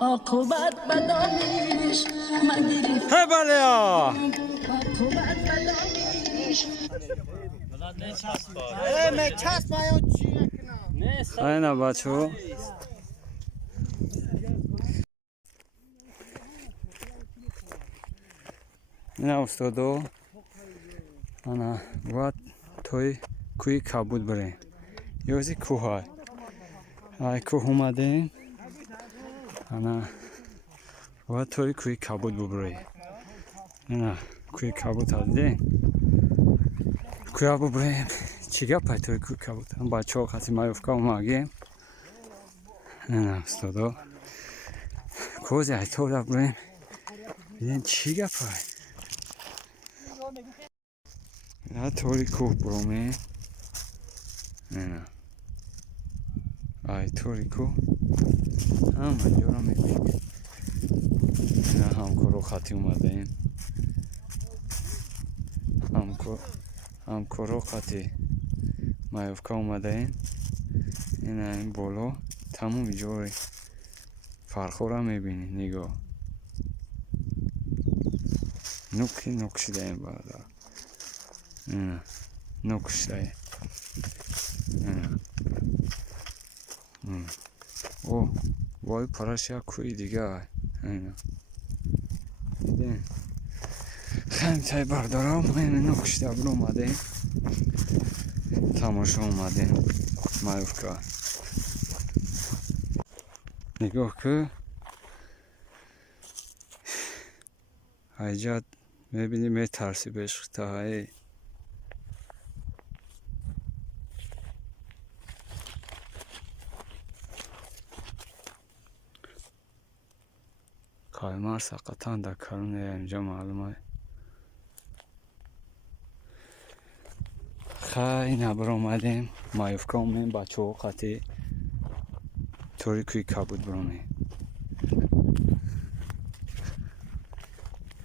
عاقبت بدانش مگیری هی بالیا اینا بچو اینا استادو انا وات توی کوی کابود بره یوزی کوه های کوه اومده انا وات توی کوی کابود ببره اینا کوی کابود هسته کوی ها ببره چیگه پای توی کوی کابود هم بچه ها خاصی مایوفکا اومگه اینا استادو کوزی های توی ببره این چیگه پای اینا توی کوه برومه اینا ای توی کوه همه جورا میبینی اینا همکارو خطی اومده این همکارو خطی مایوفکا اومده این این بالا تموم جوری فرخورا میبینی نگاه نکشیده این برادر اینا نکشیده او وای پراش یک کوی دیگه اینا دیدین خیلی تای بردارم این نکشیده برو اومده تماشا اومده مایوفکا نگاه که ایجاد میبینی میترسی بهش تا های کایمار سقطان در کرونه اینجا معلومه خیلی نبر اومدیم مایوفکا اومدیم بچه ها قطعی توری کوی کابود برومیم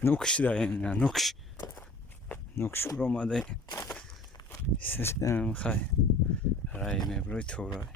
نکش داریم نه نکش برو اومده سیستم خیلی رای میبروی تو رای